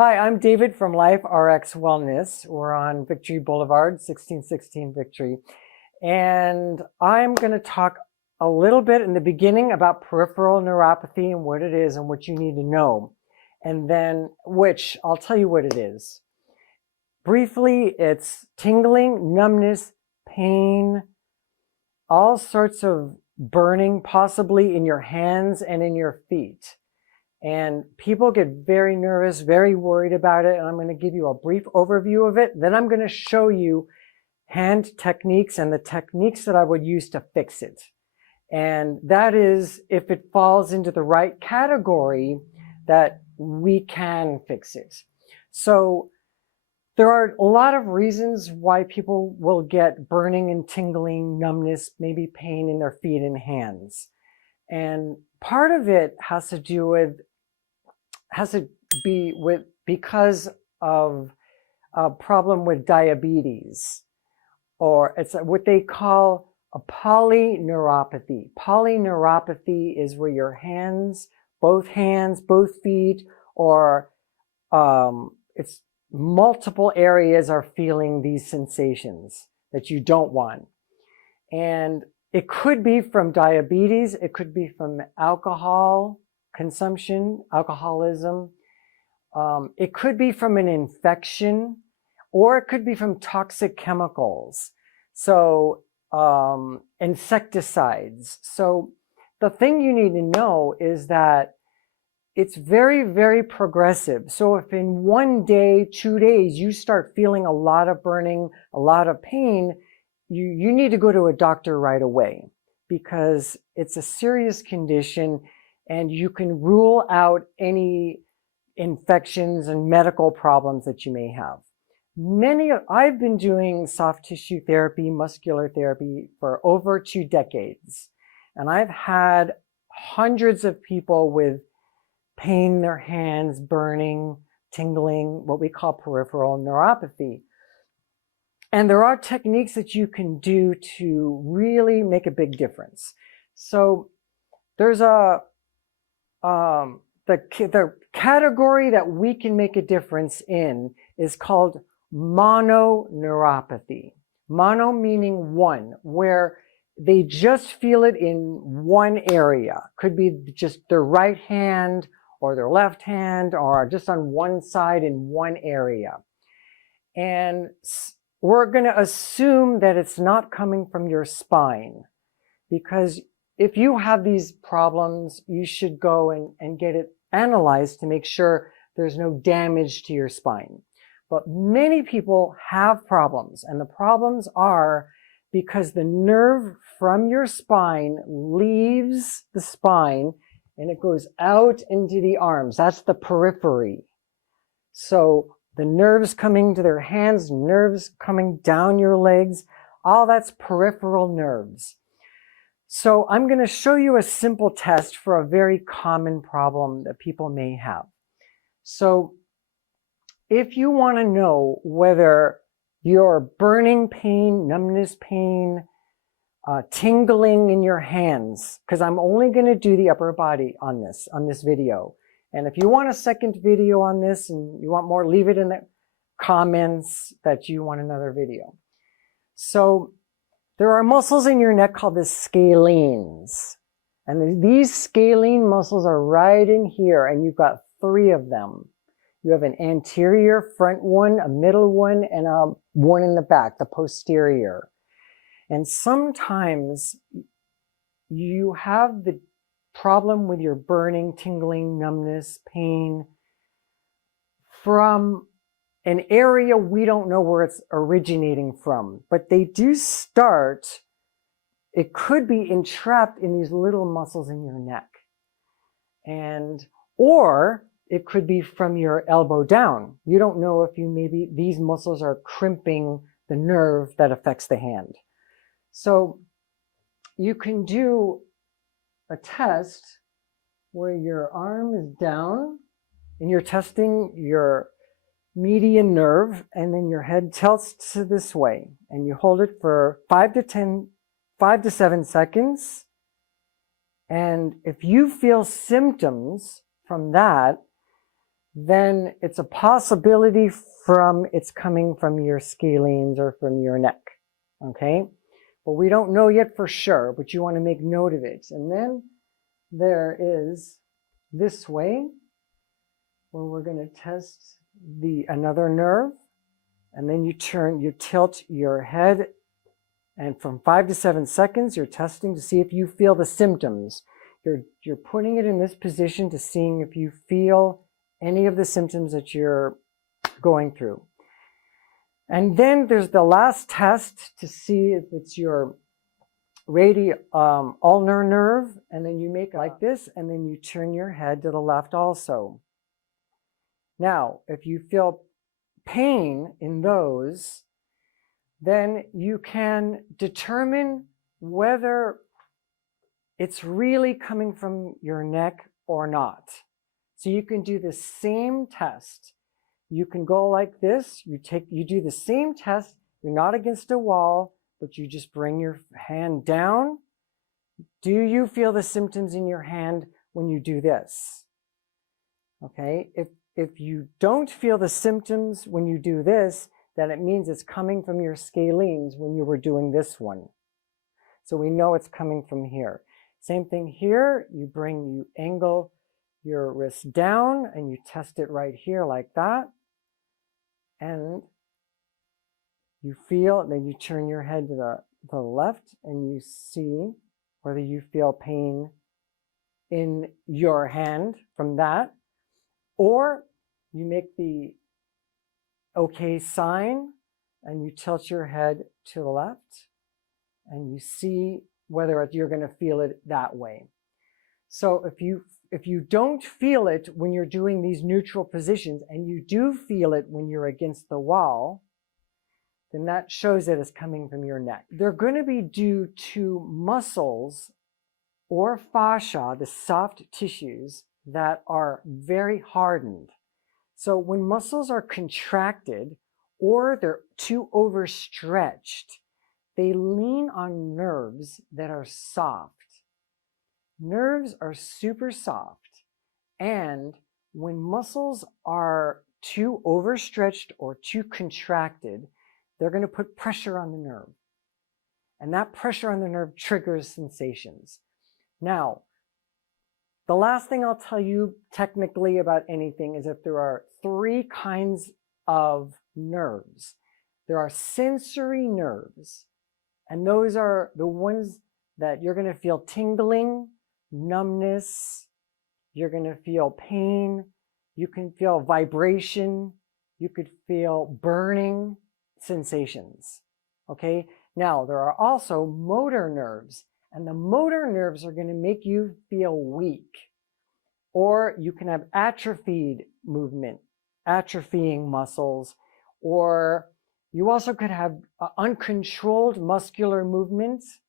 Hi, I'm David from Life RX Wellness. We're on Victory Boulevard, 1616 Victory. And I'm going to talk a little bit in the beginning about peripheral neuropathy and what it is and what you need to know. And then, which I'll tell you what it is. Briefly, it's tingling, numbness, pain, all sorts of burning, possibly in your hands and in your feet. And people get very nervous, very worried about it. And I'm going to give you a brief overview of it. Then I'm going to show you hand techniques and the techniques that I would use to fix it. And that is, if it falls into the right category, that we can fix it. So there are a lot of reasons why people will get burning and tingling, numbness, maybe pain in their feet and hands. And part of it has to be with because of a problem with diabetes, or it's what they call a polyneuropathy. Polyneuropathy is where your hands, both feet, or it's multiple areas are feeling these sensations that you don't want. And it could be from diabetes, it could be from alcohol consumption, alcoholism. It could be from an infection, or it could be from toxic chemicals. So insecticides. So the thing you need to know is that it's very, very progressive. So if in 1 day, 2 days, you start feeling a lot of burning, a lot of pain, you need to go to a doctor right away, because it's a serious condition and you can rule out any infections and medical problems that you may have. I've been doing soft tissue therapy, muscular therapy for over 2 decades. And I've had hundreds of people with pain in their hands, burning, tingling, what we call peripheral neuropathy. And there are techniques that you can do to really make a big difference. So there's the category that we can make a difference in is called mononeuropathy. Mono meaning one, where they just feel it in one area. Could be just their right hand or their left hand, or just on one side in one area. And we're going to assume that it's not coming from your spine, because if you have these problems, you should go and get it analyzed to make sure there's no damage to your spine. But many people have problems, and the problems are because the nerve from your spine leaves the spine and it goes out into the arms. That's the periphery. So the nerves coming to their hands, nerves coming down your legs, all that's peripheral nerves. So I'm going to show you a simple test for a very common problem that people may have. So if you want to know whether your burning pain, numbness pain, tingling in your hands, because I'm only going to do the upper body on this video. And if you want a second video on this and you want more, leave it in the comments that you want another video. So there are muscles in your neck called the scalenes. And these scalene muscles are right in here, and you've got 3 of them. You have an anterior front one, a middle one, and one in the back, the posterior. And sometimes you have the problem with your burning, tingling, numbness, pain from an area we don't know where it's originating from, but they do start, it could be entrapped in these little muscles in your neck. Or it could be from your elbow down. You don't know if maybe these muscles are crimping the nerve that affects the hand. So you can do a test where your arm is down and you're testing your median nerve, and then your head tilts to this way, and you hold it for 5 to 7 seconds. And if you feel symptoms from that, then it's a possibility it's coming from your scalenes or from your neck, okay? But we don't know yet for sure, but you want to make note of it. And then there is this way, where we're going to test another nerve, and then you tilt your head, and from 5 to 7 seconds, you're testing to see if you feel the symptoms. You're putting it in this position to seeing if you feel any of the symptoms that you're going through. And then there's the last test to see if it's your ulnar nerve, and then you make it like this, and then you turn your head to the left also. Now, if you feel pain in those, then you can determine whether it's really coming from your neck or not. So you can do the same test. You can go like this, you do the same test, you're not against a wall, but you just bring your hand down. Do you feel the symptoms in your hand when you do this? Okay, if you don't feel the symptoms when you do this, then it means it's coming from your scalenes when you were doing this one. So we know it's coming from here. Same thing here, you angle your wrist down and you test it right here like that. And you feel, and then you turn your head to the left and you see whether you feel pain in your hand from that, or you make the okay sign and you tilt your head to the left and you see whether you're going to feel it that way. So if you don't feel it when you're doing these neutral positions and you do feel it when you're against the wall, then that shows that it's coming from your neck. They're going to be due to muscles or fascia, the soft tissues that are very hardened. So when muscles are contracted or they're too overstretched, they lean on nerves that are soft. Nerves are super soft, and when muscles are too overstretched or too contracted, they're going to put pressure on the nerve. And that pressure on the nerve triggers sensations. Now, the last thing I'll tell you technically about anything is that there are 3 kinds of nerves. There are sensory nerves, and those are the ones that you're going to feel tingling, numbness, you're going to feel pain, you can feel vibration, you could feel burning sensations. Okay? Now, there are also motor nerves, and the motor nerves are going to make you feel weak. Or you can have atrophied movement, atrophying muscles, or you also could have uncontrolled muscular movements,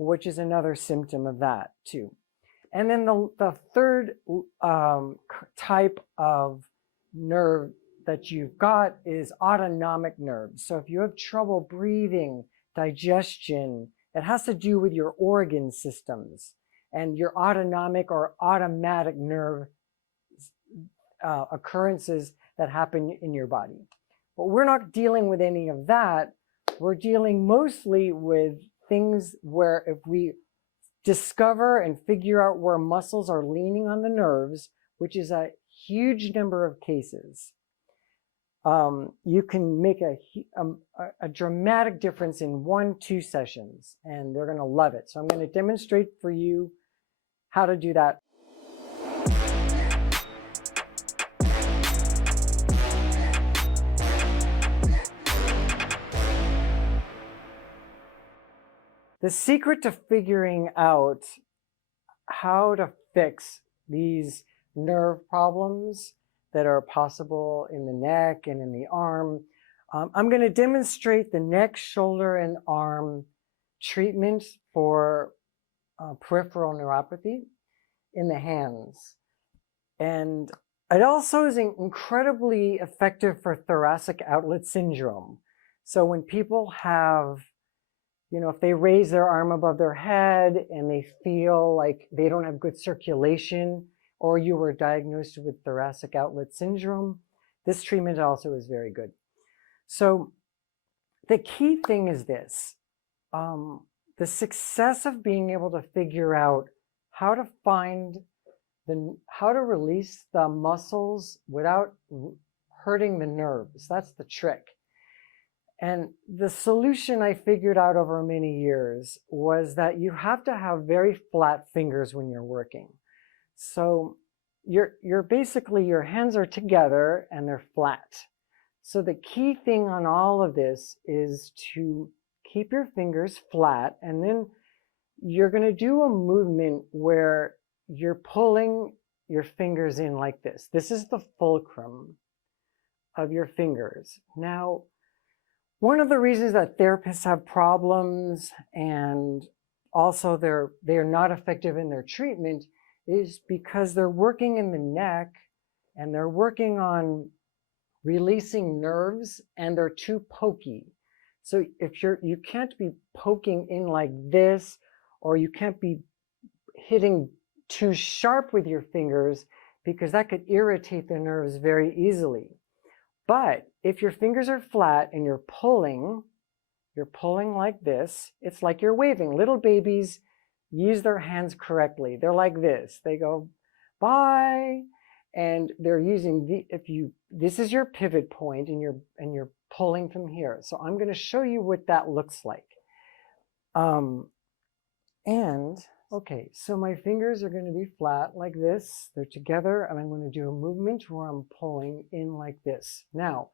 which is another symptom of that too. And then the third type of nerve that you've got is autonomic nerves. So if you have trouble breathing, digestion, it has to do with your organ systems and your autonomic or automatic nerve occurrences that happen in your body. But we're not dealing with any of that. We're dealing mostly with things where if we discover and figure out where muscles are leaning on the nerves, which is a huge number of cases, you can make a dramatic difference in 1-2 sessions, and they're going to love it. So I'm going to demonstrate for you how to do that. The secret to figuring out how to fix these nerve problems that are possible in the neck and in the arm, I'm going to demonstrate the neck, shoulder, and arm treatment for peripheral neuropathy in the hands. And it also is incredibly effective for thoracic outlet syndrome. So when people have, if they raise their arm above their head and they feel like they don't have good circulation or you were diagnosed with thoracic outlet syndrome, this treatment also is very good. So the key thing is this, the success of being able to figure out how to how to release the muscles without hurting the nerves. That's the trick. And the solution I figured out over many years was that you have to have very flat fingers when you're working. So you're basically, your hands are together and they're flat. So the key thing on all of this is to keep your fingers flat, and then you're going to do a movement where you're pulling your fingers in like this. This is the fulcrum of your fingers. Now, one of the reasons that therapists have problems and also they're not effective in their treatment is because they're working in the neck and they're working on releasing nerves and they're too pokey. So if you can't be poking in like this, or you can't be hitting too sharp with your fingers because that could irritate the nerves very easily. But if your fingers are flat and you're pulling like this, it's like you're waving. Little babies use their hands correctly. They're like this. They go, bye. And they're using this is your pivot point and you're pulling from here. So I'm going to show you what that looks like. Okay, so my fingers are going to be flat like this. They're together, and I'm going to do a movement where I'm pulling in like this. Now,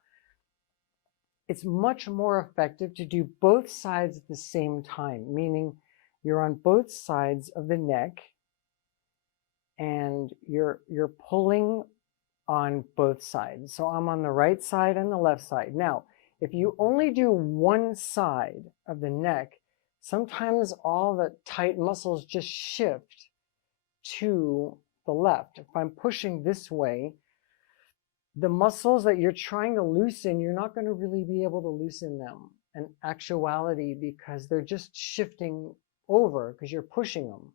it's much more effective to do both sides at the same time, meaning you're on both sides of the neck and you're pulling on both sides. So I'm on the right side and the left side. Now, if you only do one side of the neck, sometimes all the tight muscles just shift to the left. If I'm pushing this way, the muscles that you're trying to loosen, you're not going to really be able to loosen them in actuality because they're just shifting over because you're pushing them.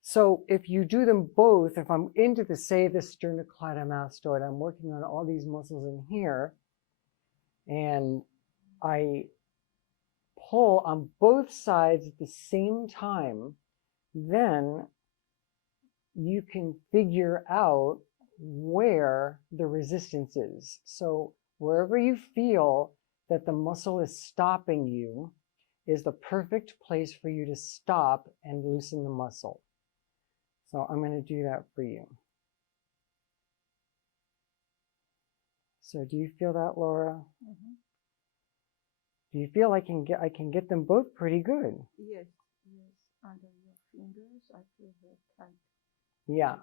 So if you do them both, if I'm into the sternocleidomastoid, I'm working on all these muscles in here, and I pull on both sides at the same time, then you can figure out where the resistance is. So wherever you feel that the muscle is stopping you is the perfect place for you to stop and loosen the muscle. So I'm going to do that for you. So do you feel that, Laura? Mm-hmm. Do you feel I can get them both pretty good? Yes, yes. Under your fingers, I feel very tight. Yeah.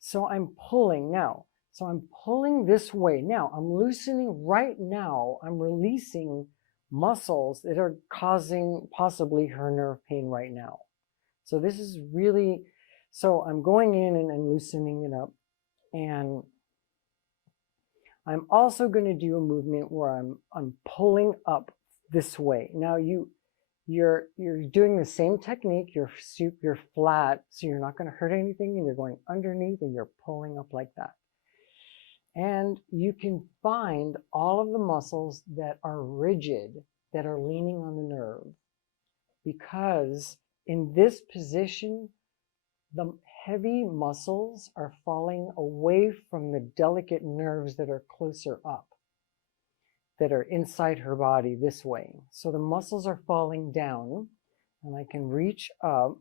So I'm pulling now. So I'm pulling this way. Now I'm loosening right now. I'm releasing muscles that are causing possibly her nerve pain right now. So this is really, so I'm going in and loosening it up. And I'm also going to do a movement where I'm pulling up this way. Now you're doing the same technique. You're flat, so you're not going to hurt anything, and you're going underneath and you're pulling up like that. And you can find all of the muscles that are rigid, that are leaning on the nerve, because in this position, the heavy muscles are falling away from the delicate nerves that are closer up, that are inside her body this way. So the muscles are falling down, and I can reach up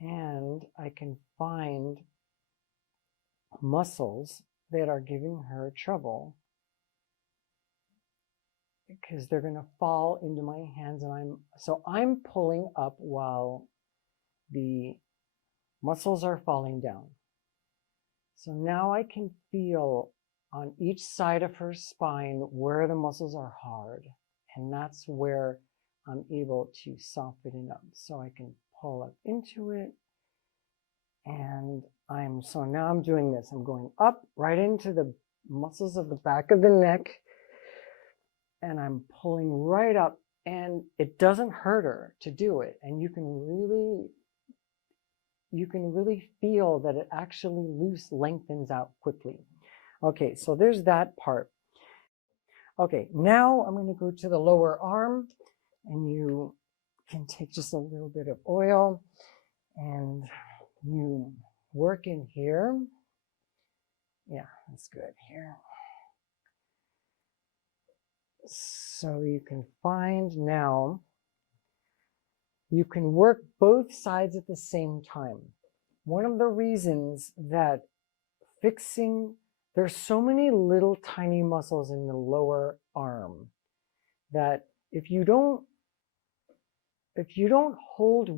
and I can find muscles that are giving her trouble because they're going to fall into my hands, and I'm pulling up while the muscles are falling down. So now I can feel on each side of her spine where the muscles are hard, and that's where I'm able to soften it up. So I can pull up into it, and so now I'm doing this. I'm going up right into the muscles of the back of the neck, and I'm pulling right up, and it doesn't hurt her to do it. And you can really you can really feel that it actually lengthens out quickly. Okay, so there's that part. Okay, now I'm going to go to the lower arm, and you can take just a little bit of oil and you work in here. Yeah, that's good here. So you can find now, you can work both sides at the same time. One of the reasons that there's so many little tiny muscles in the lower arm that if you don't hold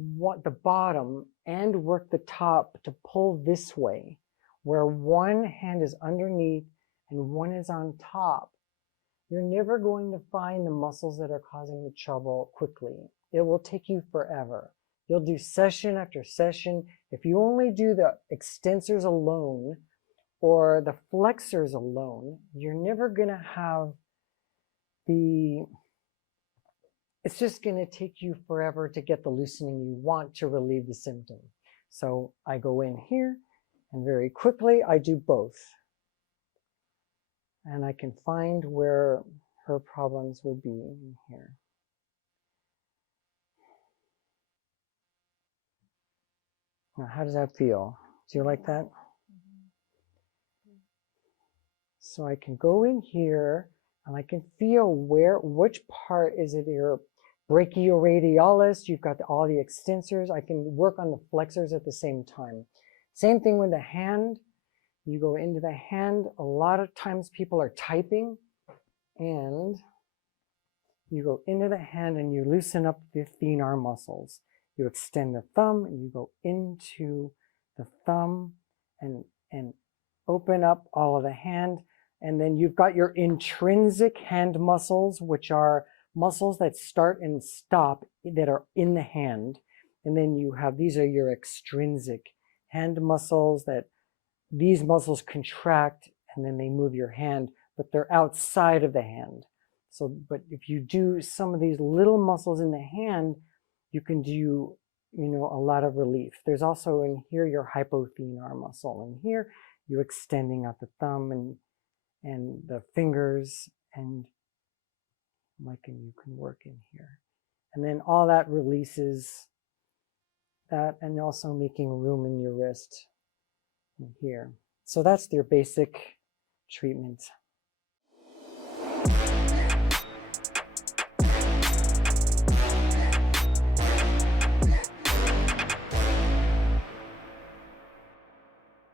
the bottom and work the top to pull this way, where one hand is underneath and one is on top, you're never going to find the muscles that are causing the trouble quickly. It will take you forever. You'll do session after session. If you only do the extensors alone or the flexors alone, you're never going to have it's just going to take you forever to get the loosening you want to relieve the symptom. So I go in here and very quickly I do both. And I can find where her problems would be in here. Now, how does that feel? Do you like that? So I can go in here and I can feel which part is it here. Brachioradialis, you've got all the extensors. I can work on the flexors at the same time. Same thing with the hand. You go into the hand. A lot of times people are typing and you go into the hand and you loosen up the thenar muscles. You extend the thumb and you go into the thumb and open up all of the hand. And then you've got your intrinsic hand muscles, which are muscles that start and stop that are in the hand. And then you have, these are your extrinsic hand muscles that these muscles contract and then they move your hand, but they're outside of the hand. So, but if you do some of these little muscles in the hand, you can do, a lot of relief. There's also in here your hypothenar muscle. In here, you're extending out the thumb and the fingers, and you can work in here. And then all that releases that, and also making room in your wrist in here. So that's their basic treatment.